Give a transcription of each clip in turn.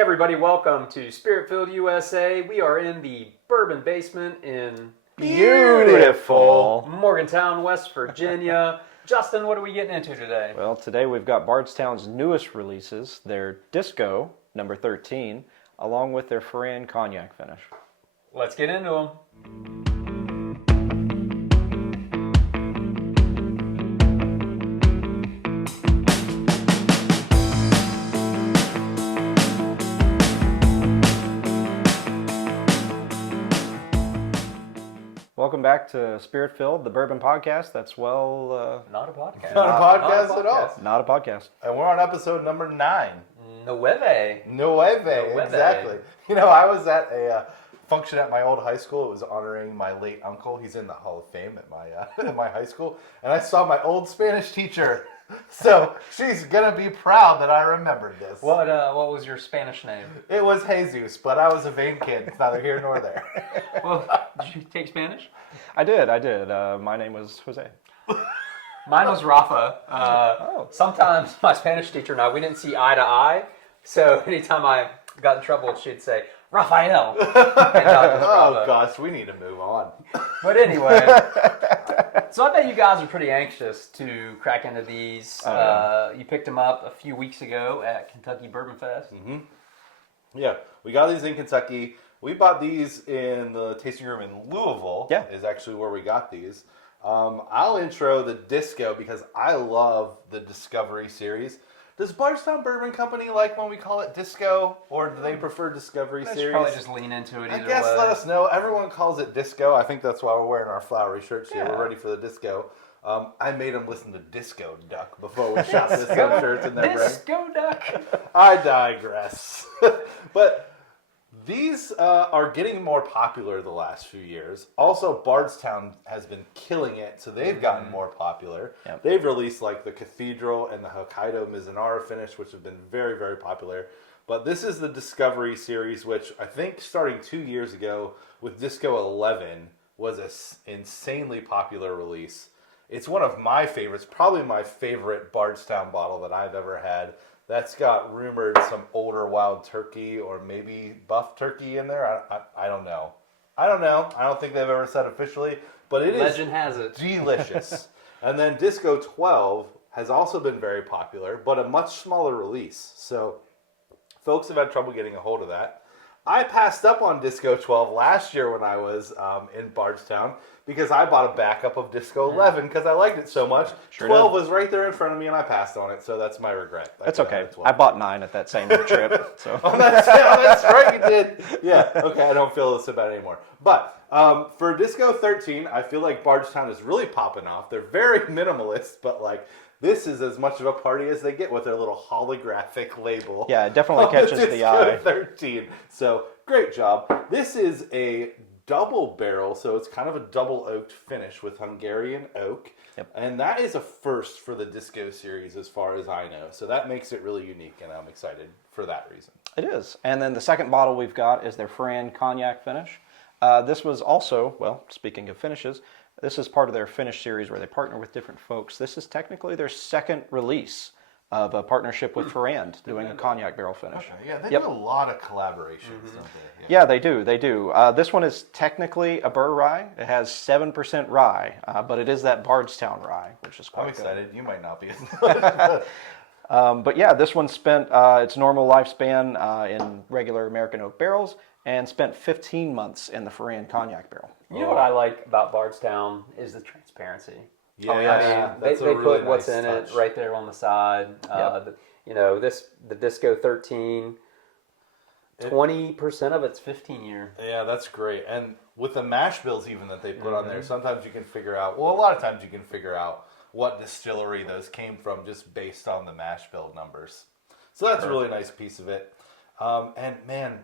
everybody, welcome to Spirit-Filled USA. We are in the bourbon basement in beautiful Morgantown, West Virginia. Justin, what are we getting into today? Well, today we've got Bardstown's newest releases, their Disco, number 13, along with their Ferrand Cognac finish. Let's get into them. Welcome back to Spirit Filled, the Bourbon Podcast. That's Not a podcast. Not a podcast at all. not a podcast. And we're on episode number 9. Nueve. Exactly. You know, I was at a function at my old high school. It was honoring my late uncle. He's in the Hall of Fame at my at my high school. And I saw my old Spanish teacher. So she's going to be proud that I remembered this. What was your Spanish name? It was Jesus, but I was a vain kid. It's neither here nor there. Well, did you take Spanish? I did. My name was Jose. Mine was Rafa. Sometimes my Spanish teacher and I, we didn't see eye to eye. So anytime I got in trouble, she'd say, Raphael. Oh, gosh, we need to move on. But anyway, so I bet you guys are pretty anxious to crack into these. You picked them up a few weeks ago at Kentucky Bourbon Fest. Mm-hmm. Yeah, we got these in Kentucky. We bought these in the tasting room in Louisville. Yeah. Is actually where we got these. I'll intro the Disco because I love the Discovery series. Does Bardstown Bourbon Company like when we call it Disco, or do they prefer Discovery Let's series? probably just lean into it either I guess way. let us know. Everyone calls it Disco. I think that's why we're wearing our flowery shirts here. Yeah. We're ready for the Disco. I made them listen to Disco Duck before we shot this shirts in their brain. Disco Duck. I digress. But these are getting more popular the last few years. Also, Bardstown has been killing it, so they've gotten more popular. Yep. They've released like the Cathedral and the Hokkaido Mizunara finish, which have been very, very popular. But this is the Discovery series, which I think starting 2 years ago with Disco 11 was an insanely popular release. It's one of my favorites, probably my favorite Bardstown bottle that I've ever had. That's got rumored some older wild turkey or maybe buff turkey in there. I don't know. I don't think they've ever said officially, but it Legend has it. delicious. And then Disco 12 has also been very popular, but a much smaller release. So folks have had trouble getting a hold of that. I passed up on Disco 12 last year when I was in Bardstown because I bought a backup of Disco 11 because I liked it so much. Sure 12 did. was right there in front of me and I passed on it, so that's my regret. That's okay. I bought 9 at that same trip. So. That's right, you did. Yeah, okay, I don't feel so bad anymore. But for Disco 13, I feel like Bardstown is really popping off. They're very minimalist, but like this is as much of a party as they get with their little holographic label. Yeah, it definitely catches the eye. Disco 13. So, great job. This is a double barrel, so it's kind of a double oaked finish with Hungarian oak. Yep. And that is a first for the Disco series as far as I know. So that makes it really unique, and I'm excited for that reason. It is. And then the second bottle we've got is their Ferrand Cognac finish. This was also, well, speaking of finishes, this is part of their finish series where they partner with different folks. This is technically their second release of a partnership with Ferrand, doing a cognac barrel finish. Okay, yeah, they Yep. do a lot of collaborations, don't they? Yeah, they do. They do. This one is technically a Burr rye. It has 7% rye, but it is that Bardstown rye, which is quite I'm good. excited. You might not be. But yeah, this one spent its normal lifespan in regular American oak barrels and spent 15 months in the Ferrand Cognac barrel. You know what I like about Bardstown is the transparency. Yeah, yeah. They that's a really put what's nice in touch. it right there on the side. Yep. The Disco 13, 20% of it's 15 year. Yeah, that's great. And with the mash bills even that they put on there, sometimes you can figure out, well, a lot of times you can figure out what distillery those came from just based on the mash bill numbers. So that's a really nice piece of it. And man,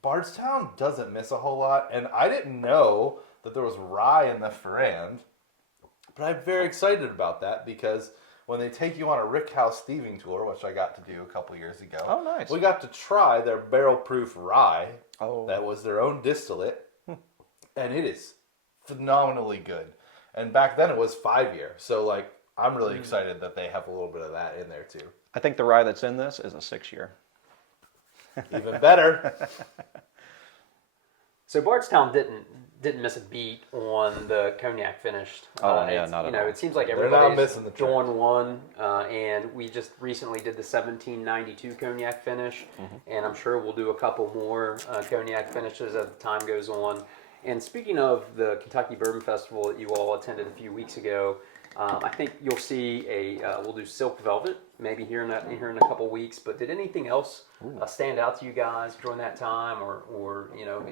Bardstown doesn't miss a whole lot. And I didn't know that there was rye in the Ferrand, but I'm very excited about that because when they take you on a Rick House thieving tour, which I got to do a couple years ago, Oh, nice. we got to try their barrel-proof rye. Oh. That was their own distillate, and it is phenomenally good. And back then it was 5-year, so like I'm really excited that they have a little bit of that in there too. I think the rye that's in this is a 6-year. Even better. So Bardstown didn't miss a beat on the cognac finished. Not it's, at you know, all. it seems like They're not everybody's missing the trick. doing one, and we just recently did the 1792 cognac finish, and I'm sure we'll do a couple more cognac finishes as time goes on. And speaking of the Kentucky Bourbon Festival that you all attended a few weeks ago, I think you'll see we'll do Silk Velvet maybe here in a couple weeks. But did anything else stand out to you guys during that time, or you know,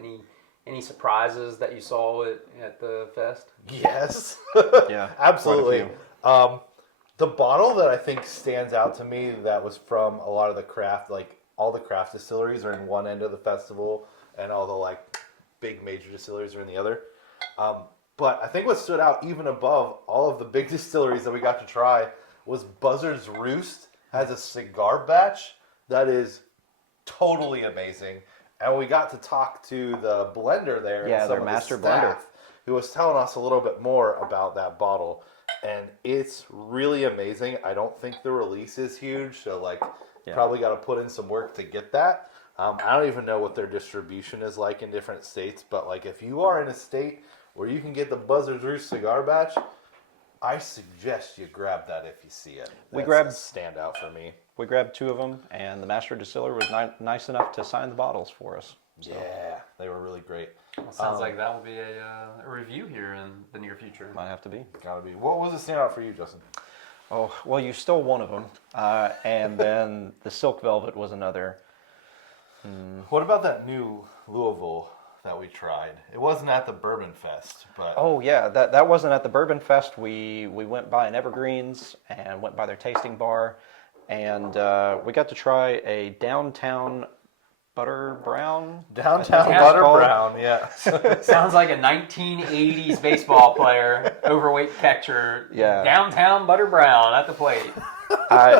any surprises that you saw at the fest? Yes. Yeah, Absolutely. quite a The bottle that I think stands out to me that was from a lot of the craft, like all the craft distilleries are in one end of the festival, and all the like big major distilleries are in the other. But I think what stood out even above all of the big distilleries that we got to try was Buzzard's Roost has a cigar batch that is totally amazing. And we got to talk to the blender there. Yeah, and their some of the master staff, blender. who was telling us a little bit more about that bottle. And it's really amazing. I don't think the release is huge, so like probably got to put in some work to get that. I don't even know what their distribution is like in different states, but like if you are in a state where you can get the Buzzard's Roost cigar batch, I suggest you grab that if you see it. That's grabbed- a standout for me. We grabbed 2 of them, and the master distiller was nice enough to sign the bottles for us. So. Yeah, they were really great. Well, sounds like that will be a review here in the near future. Might have to be. Gotta be. What was the standout for you, Justin? Oh, well, you stole one of them, and then the Silk Velvet was another. What about that new Louisville that we tried? It wasn't at the Bourbon Fest, but Oh yeah, that wasn't at the Bourbon Fest. We went by an Evergreens and went by their tasting bar, and we got to try a downtown butter brown. Downtown Yeah. Butter Called- Brown, yeah. Sounds like a 1980s baseball player, overweight catcher. Yeah. Downtown Butter Brown at the plate.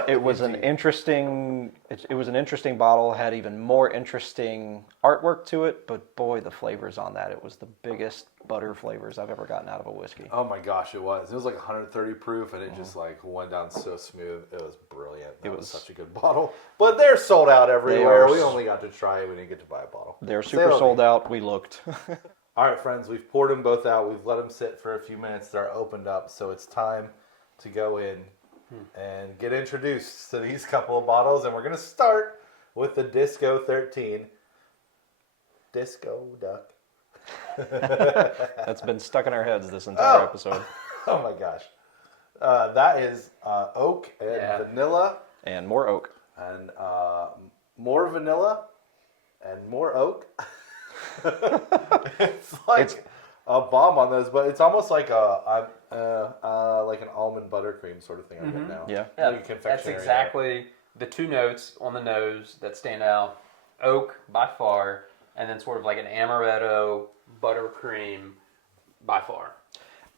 It was an interesting. It was an interesting bottle. Had even more interesting artwork to it, but boy, the flavors on that! It was the biggest butter flavors I've ever gotten out of a whiskey. Oh my gosh, it was. It was like 130 proof, and it just like went down so smooth. It was brilliant. That was such a good bottle. But they're sold out everywhere. are We s- only got to try it. We didn't get to buy a bottle. They're super sold out. We looked. All right, friends, we've poured them both out. We've let them sit for a few minutes. They're opened up, so it's time to go in and get introduced to these couple of bottles. And we're going to start with the Disco 13. Disco Duck. That's been stuck in our heads this entire Oh. episode. Oh my gosh. That is oak and vanilla, And more oak. and more vanilla and more oak. It's like a bomb on those, but it's almost like like an almond buttercream sort of thing I get now. Yeah. Yeah, Like a confectionery that's exactly the 2 notes on the nose that stand out. Oak by far, and then sort of like an amaretto buttercream by far.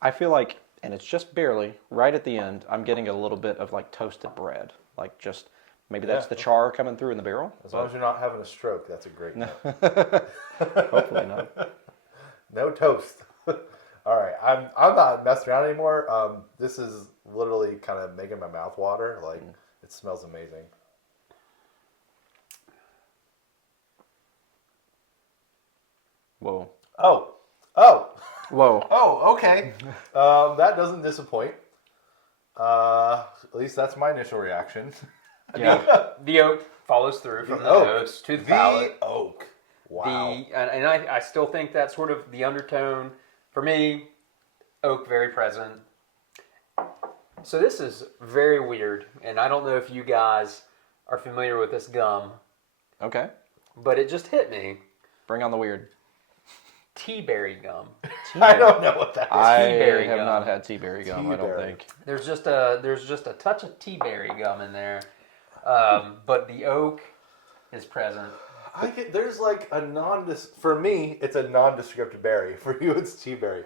I feel like, and it's just barely, right at the end, I'm getting a little bit of like toasted bread. Like just, maybe that's Yeah. the char coming through in the barrel. As long as you're not having a stroke, that's a great note. Hopefully not. No toast. All right, I'm not messing around anymore. This is literally kind of making my mouth water. Like it smells amazing. Whoa. Oh, Whoa. okay. That doesn't disappoint. At least that's my initial reaction. Yeah. The oak follows through from the oak. nose to the The palate. oak. Wow. And I still think that's sort of the undertone. For me, oak very present. So this is very weird, and I don't know if you guys are familiar with this gum, Okay. but it just hit me. Bring on the weird. Tea berry gum. I don't know what that is. I Tea-berry have gum. not had tea berry gum, I don't Tea-berry. think. There's just a touch of tea berry gum in there, but the oak is present. There's like a for me, it's a nondescript berry. For you, it's tea berry.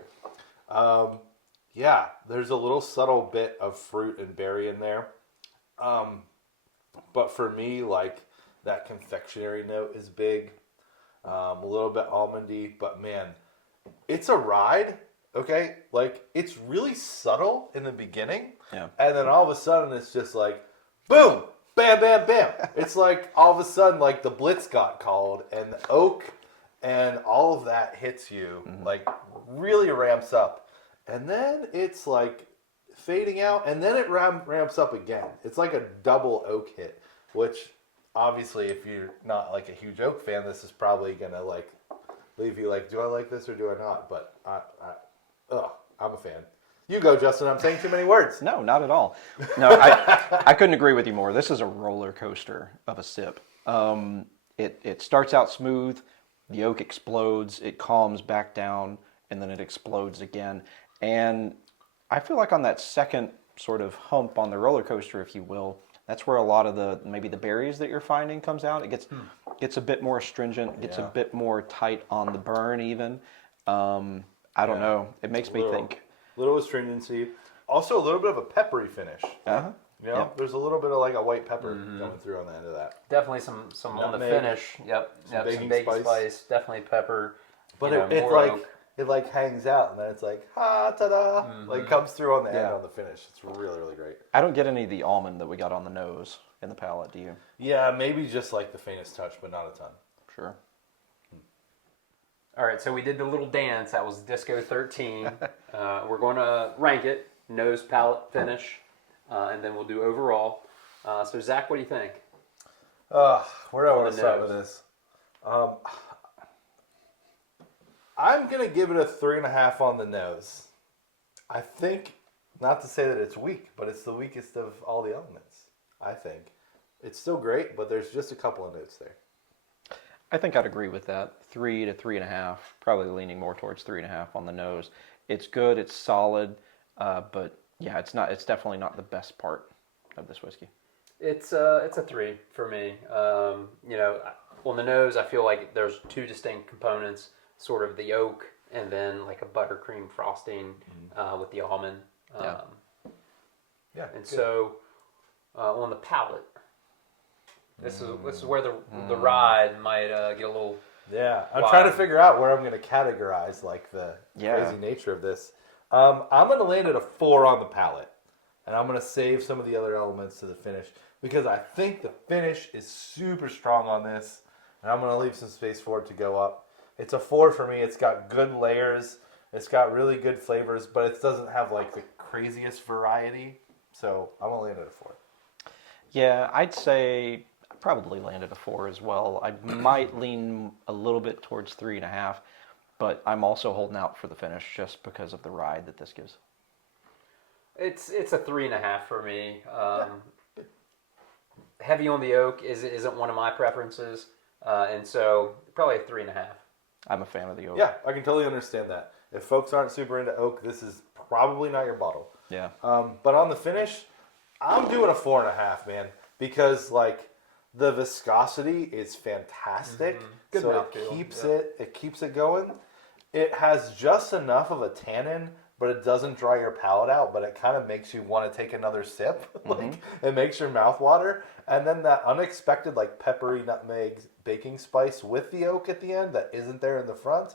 Yeah, there's a little subtle bit of fruit and berry in there. But for me, like that confectionery note is big. A little bit almondy, but man, it's a ride. Okay, like it's really subtle in the beginning, Yeah. and then all of a sudden it's just like boom, bam, bam, bam. It's like all of a sudden, like the blitz got called, and the oak and all of that hits you, like really ramps up. And then it's like fading out, and then it ramps up again. It's like a double oak hit, which obviously, if you're not like a huge oak fan, this is probably gonna like leave you like, do I like this or do I not? But I'm a fan. You go, Justin. I'm saying too many words. No, not at all. No, I couldn't agree with you more. This is a roller coaster of a sip. It starts out smooth, the oak explodes, it calms back down, and then it explodes again. And I feel like on that second sort of hump on the roller coaster, if you will, that's where a lot of maybe the berries that you're finding comes out. It gets a bit more astringent, gets a bit more tight on the burn even. I don't know. It makes me think. Little astringency. Also a little bit of a peppery finish. Uh-huh. You know, there's a little bit of like a white pepper going through on the end of that. Definitely some on the Nutmeg, finish. Yep. some baking spice. Definitely pepper. But you know, more oak. it like hangs out, and then it's like ta-da, like comes through on the end on the finish. It's really, really great. I don't get any of the almond that we got on the nose in the palate, do you? Yeah, maybe just like the faintest touch, but not a ton. Sure. All right, so we did the little dance. That was Disco 13. We're going to rank it, nose, palate, finish, and then we'll do overall. So, Zach, what do you think? Where do I want the to start nose. with this? I'm going to give it a 3.5 on the nose. I think, not to say that it's weak, but it's the weakest of all the elements, I think. It's still great, but there's just a couple of notes there. I think I'd agree with that. 3 to 3.5, probably leaning more towards 3.5 on the nose. It's good, it's solid, but yeah, it's definitely not the best part of this whiskey. It's a 3 for me. You know, on the nose, I feel like there's two distinct components, sort of the oak and then like a buttercream frosting with the almond. Yeah. Yeah. And good. so on the palate, this is where the ride might get a little. Yeah, I'm wild. trying to figure out where I'm going to categorize like the crazy nature of this. I'm going to land at a 4 on the palate, and I'm going to save some of the other elements to the finish because I think the finish is super strong on this, and I'm going to leave some space for it to go up. It's a 4 for me. It's got good layers. It's got really good flavors, but it doesn't have like the craziest variety. So I'm going to land at a 4. Yeah, I'd say I probably landed a 4 as well. I might lean a little bit towards 3.5, but I'm also holding out for the finish just because of the ride that this gives. It's a 3.5 for me. Heavy on the oak isn't one of my preferences, and so probably a 3.5. I'm a fan of the oak. Yeah, I can totally understand that. If folks aren't super into oak, this is probably not your bottle. Yeah. But on the finish, I'm doing a 4.5, man, because like the viscosity is fantastic. Good So mouthfeel, it keeps it going. It has just enough of a tannin, but it doesn't dry your palate out, but it kind of makes you want to take another sip. Like it makes your mouth water. And then that unexpected like peppery nutmeg baking spice with the oak at the end that isn't there in the front,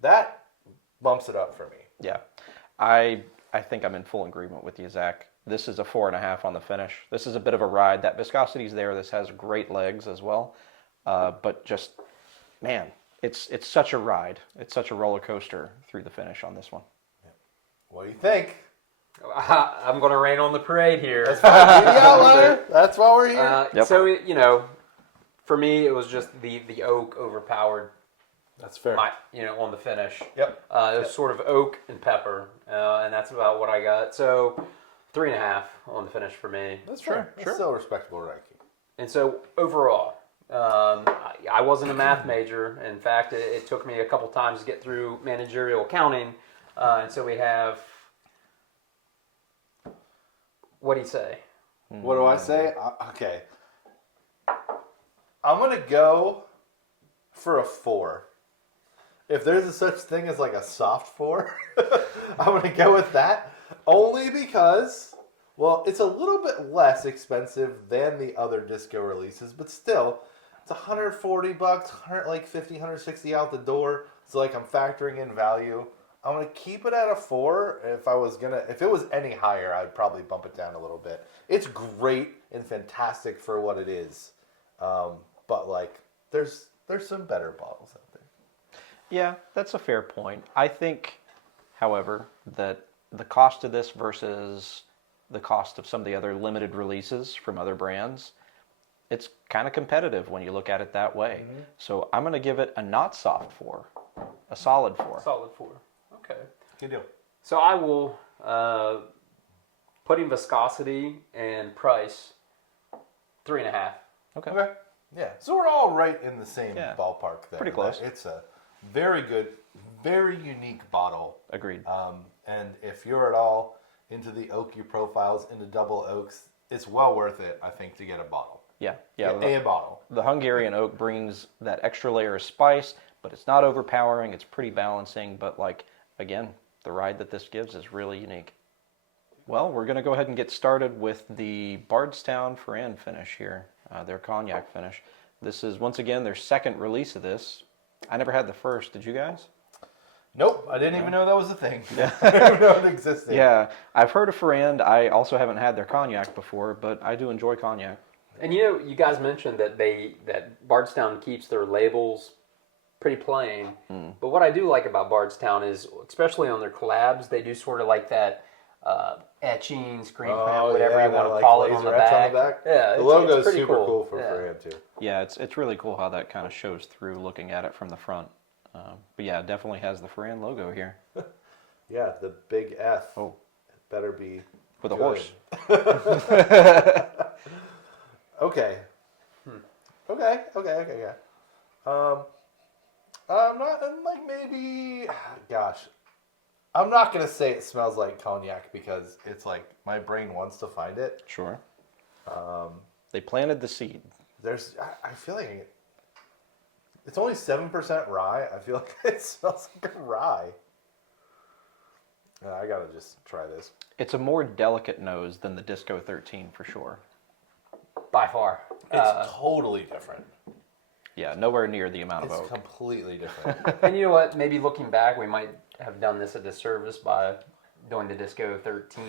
that bumps it up for me. Yeah. I think I'm in full agreement with you, Zach. This is a 4.5 on the finish. This is a bit of a ride. That viscosity's there. This has great legs as well. But just, man, it's such a ride. It's such a roller coaster through the finish on this one. What do you think? I'm going to rain on the parade here. That's fine. You're the outlier. That's why we're here. Yep. So, you know, for me, it was just the oak overpowered That's fair. on the finish. Yep. It was sort of oak and pepper, and that's about what I got. So 3.5 on the finish for me. That's fair. That's still a respectable ranking. And so overall, I wasn't a math major. In fact, it took me a couple times to get through managerial accounting. And so we have, what do you say? What do I say? Okay. I'm going to go for a 4. If there's a such thing as like a soft 4, I'm going to go with that. Only because, well, it's a little bit less expensive than the other disco releases, but still, it's $140, 150, 160 out the door. So like I'm factoring in value. I'm gonna keep it at a 4. If it was any higher, I'd probably bump it down a little bit. It's great and fantastic for what it is, but like there's some better bottles out there. Yeah, that's a fair point. I think, however, that the cost of this versus the cost of some of the other limited releases from other brands, it's kind of competitive when you look at it that way. Mm-hmm. So I'm going to give it a not soft 4, a solid 4. Solid 4. Okay. Good deal. So I will, putting viscosity and price, 3.5. Okay. Okay. Yeah. So we're all right in the same Yeah. ballpark there. Pretty close. It's a very good, very unique bottle. Agreed. And if you're at all into the oaky profiles, into double oaks, it's well worth it, I think, to get a bottle. Yeah. Yeah. A bottle. The Hungarian oak brings that extra layer of spice, but it's not overpowering. It's pretty balancing. But like, again, the ride that this gives is really unique. Well, we're going to go ahead and get started with the Bardstown Ferrand finish here, their cognac finish. This is, once again, their second release of this. I never had the first. Did you guys? Nope, I didn't even know that was a thing. Yeah. I didn't even know it existed. Yeah, I've heard of Ferrand. I also haven't had their cognac before, but I do enjoy cognac. And you guys mentioned that Bardstown keeps their labels pretty plain. But what I do like about Bardstown is, especially on their collabs, they do sort of like that etching, screen print, whatever you want to call it on the back. Yeah, the logo is pretty super cool for yeah. Ferrand too. Yeah, it's really cool how that kind of shows through looking at it from the front. But yeah, it definitely has the Ferrand logo here. Yeah, the big F. Oh. It better be With a good. horse. Okay. Okay. Yeah. I'm not like maybe. Gosh, I'm not gonna say it smells like cognac because it's like my brain wants to find it. Sure. They planted the seed. I feel like it's only 7% rye. I feel like it smells like a rye. I gotta just try this. It's a more delicate nose than the Disco 13 for sure. By far. It's totally different. Yeah, nowhere near the amount of It's oak. completely different. And you know what? Maybe looking back, we might have done this a disservice by doing the Disco 13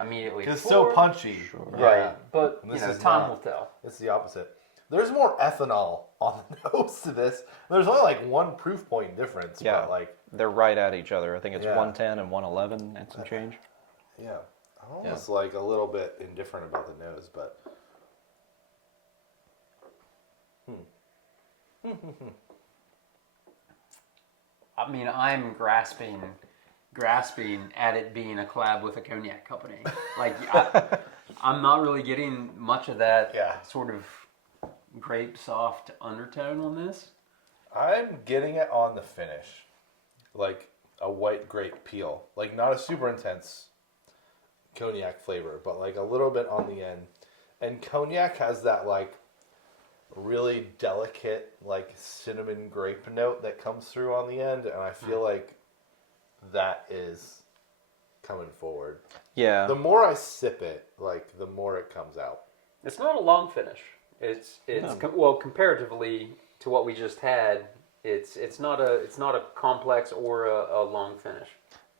immediately. It's so before. punchy. Sure. Yeah. Right. But, And this is time not. will tell. It's the opposite. There's more ethanol on the nose to this. There's only like one proof point difference. Yeah, But like, they're right at each other. I think it's Yeah. 110 and 111 and some change. yeah. I'm almost like a little bit indifferent about the nose, but. I mean, I'm grasping at it being a collab with a cognac company. Like, I'm not really getting much of that sort of grape soft undertone on this. I'm getting it on the finish. Like a white grape peel. Like not a super intense cognac flavor, but like a little bit on the end. And cognac has that like really delicate like cinnamon grape note that comes through on the end, and I feel like that is coming forward. Yeah. The more I sip it, like the more it comes out. It's not a long finish. It's well, comparatively to what we just had, it's not a complex or a long finish.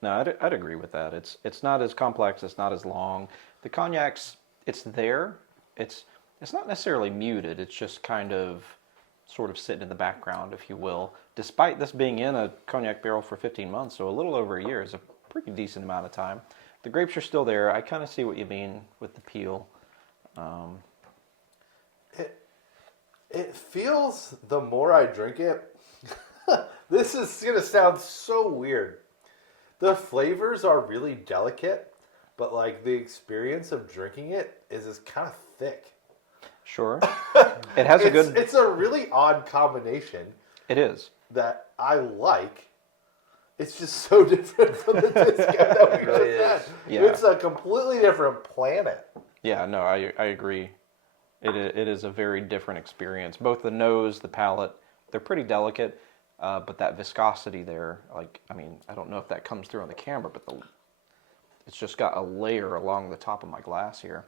No, I'd agree with that. It's not as complex. It's not as long. The cognac's, it's there. It's not necessarily muted. It's just kind of sort of sitting in the background, if you will. Despite this being in a cognac barrel for 15 months, so a little over a year is a pretty decent amount of time. The grapes are still there. I kind of see what you mean with the peel. It feels, the more I drink it, this is going to sound so weird. The flavors are really delicate, but like the experience of drinking it is kind of thick. Sure. It has a good... It's a really odd combination. It is. That I like. It's just so different from the disco that we really just had. Yeah. It's a completely different planet. Yeah, no, I agree. It is a very different experience. Both the nose, the palate, they're pretty delicate, but that viscosity there, like, I mean, I don't know if that comes through on the camera, but it's just got a layer along the top of my glass here.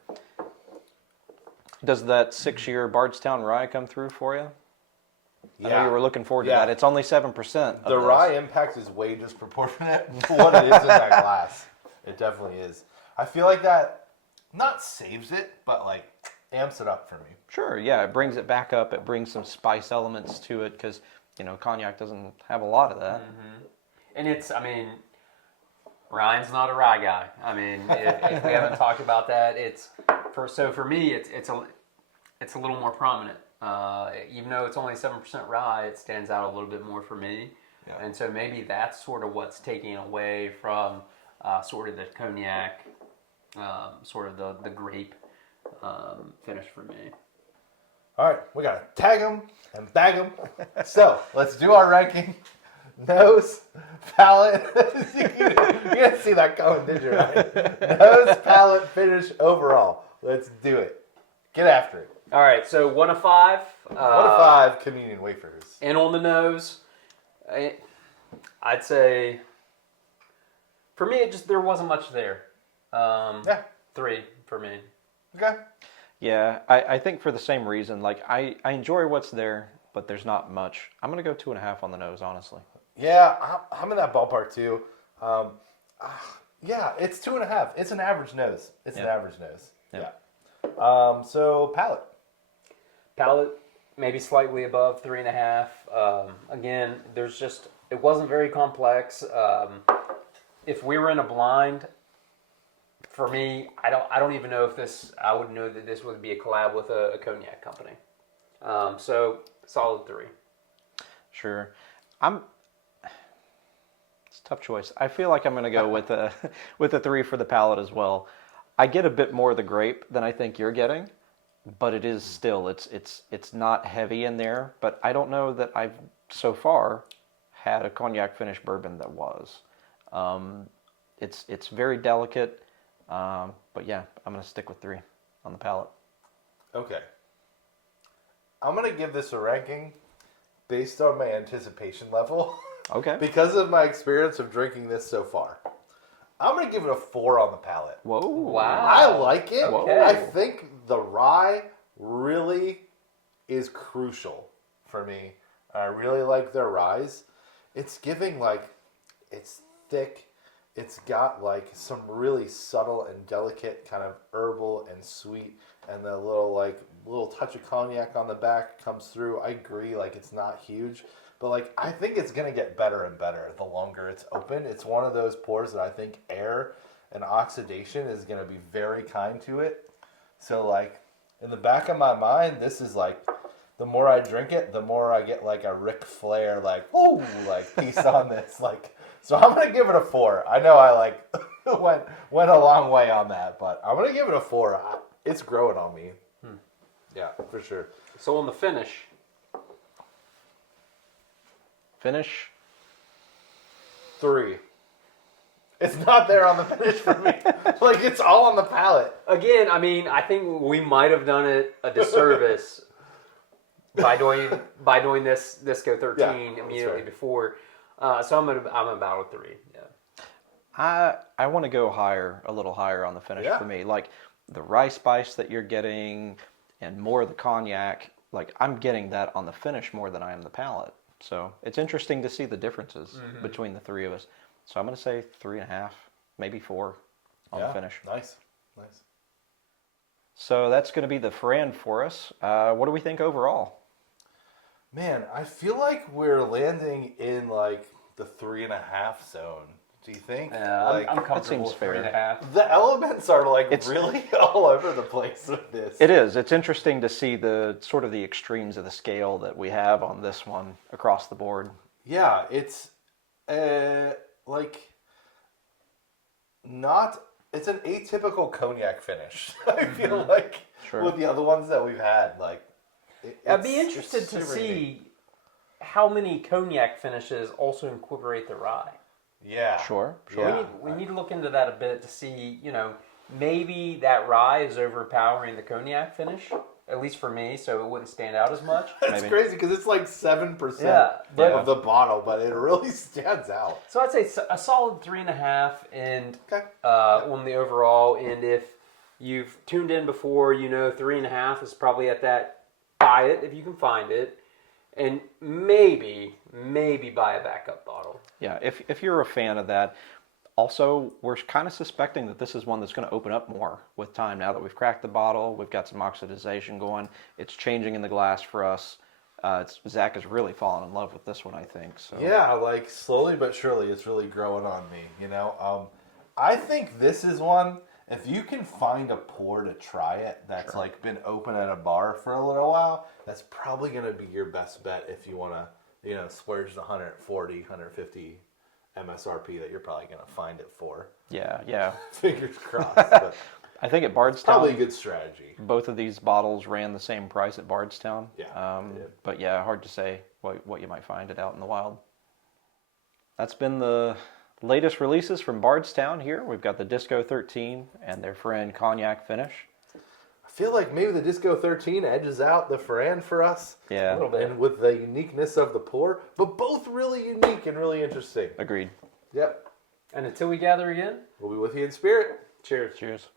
Does that 6-year Bardstown rye come through for you? I know you were looking forward to Yeah. that. It's only 7%. The rye impact is way disproportionate to what it is in that glass. It definitely is. I feel like that not saves it, but like amps it up for me. Sure, yeah, it brings it back up. It brings some spice elements to it because, cognac doesn't have a lot of that. And Ryan's not a rye guy. I mean, if we haven't talked about that, for me, it's a little more prominent. Even though it's only 7% rye, it stands out a little bit more for me. Yeah. And so maybe that's sort of what's taking away from sort of the cognac, sort of the grape finish for me. All right, we got to tag them and bag them. So let's do our ranking. Nose, palate. You didn't see that coming, did you? Right? Nose, palate, finish, overall. Let's do it. Get after it. All right, so 1 of 5. 1 of 5 communion wafers. And on the nose, I'd say, for me, there wasn't much there. 3 for me. Okay. Yeah, I think for the same reason. Like, I enjoy what's there, but there's not much. I'm going to go 2.5 on the nose, honestly. Yeah, I'm in that ballpark too. Yeah, it's 2.5. It's an average nose. It's an average nose. Yeah. So palate. Palate, maybe slightly above 3.5. Again, it wasn't very complex. If we were in a blind, for me, I don't even know if I would know that this would be a collab with a cognac company. So solid 3. Sure. It's a tough choice. I feel like I'm going to go with a 3 for the palate as well. I get a bit more of the grape than I think you're getting, but it is still it's not heavy in there. But I don't know that I've so far had a cognac finished bourbon that was. It's very delicate, but yeah, I'm going to stick with 3 on the palate. Okay. I'm going to give this a ranking based on my anticipation level. Okay. Because of my experience of drinking this so far. I'm going to give it a 4 on the palate. Whoa. Wow. I like it. Okay. I think the rye really is crucial for me. I really like their ryes. It's giving it's thick. It's got some really subtle and delicate kind of herbal and sweet, and the little touch of cognac on the back comes through. I agree, it's not huge, but I think it's gonna get better and better the longer it's open. It's one of those pours that I think air and oxidation is gonna be very kind to it. So in the back of my mind, this is the more I drink it, the more I get a Ric Flair piece on this So I'm gonna give it a 4. I know I went a long way on that, but I'm gonna give it a 4. It's growing on me. Yeah, for sure. So on the finish. Finish. 3. It's not there on the finish for me. It's all on the palate. Again, I think we might have done it a disservice by doing this go 13 immediately before. So I'm about a 3. Yeah. I want to go higher, a little higher on the finish for me. The rye spice that you're getting and more of the cognac, I'm getting that on the finish more than I am the palate. So it's interesting to see the differences between the 3 of us. So I'm going to say 3.5, maybe 4 on the finish. Nice. So that's going to be the Ferrand for us. What do we think overall? Man, I feel like we're landing in the 3.5 zone. Do you think? I'm comfortable seems with fair. 3.5. The elements are really all over the place with this. It is. It's interesting to see the sort of the extremes of the scale that we have on this one across the board. Yeah, it's not. It's an atypical cognac finish. I feel Sure. with the other ones that we've had, I'd be interested to see how many cognac finishes also incorporate the rye. Yeah. Sure. Yeah. We need to look into that a bit to see, maybe that rye is overpowering the cognac finish, at least for me, so it wouldn't stand out as much. It's crazy because it's 7% Yeah. of the bottle, but it really stands out. So I'd say a solid 3.5 and Okay. on the overall. And if you've tuned in before, 3.5 is probably at that. Buy it if you can find it. and maybe buy a backup bottle. Yeah, if you're a fan of that. Also, we're kind of suspecting that this is one that's going to open up more with time. Now that we've cracked the bottle, we've got some oxidization going. It's changing in the glass for us. Zach has really fallen in love with this one, I think. So. Yeah, like slowly but surely, it's really growing on me. You know, I think this is one. If you can find a pour to try it that's like been open at a bar for a little while, that's probably going to be your best bet if you want to, splurge the 140, 150 MSRP that you're probably going to find it for. Yeah. Fingers crossed. But I think at Bardstown, probably a good strategy. Both of these bottles ran the same price at Bardstown. Yeah. But yeah, hard to say what you might find it out in the wild. That's been the latest releases from Bardstown here. We've got the Disco 13 and their Ferrand Cognac finish. I feel like maybe the Disco 13 edges out the Ferrand for us. Yeah. A little bit. And with the uniqueness of the pour, but both really unique and really interesting. Agreed. Yep. And until we gather again, We'll be with you in spirit. cheers. Cheers.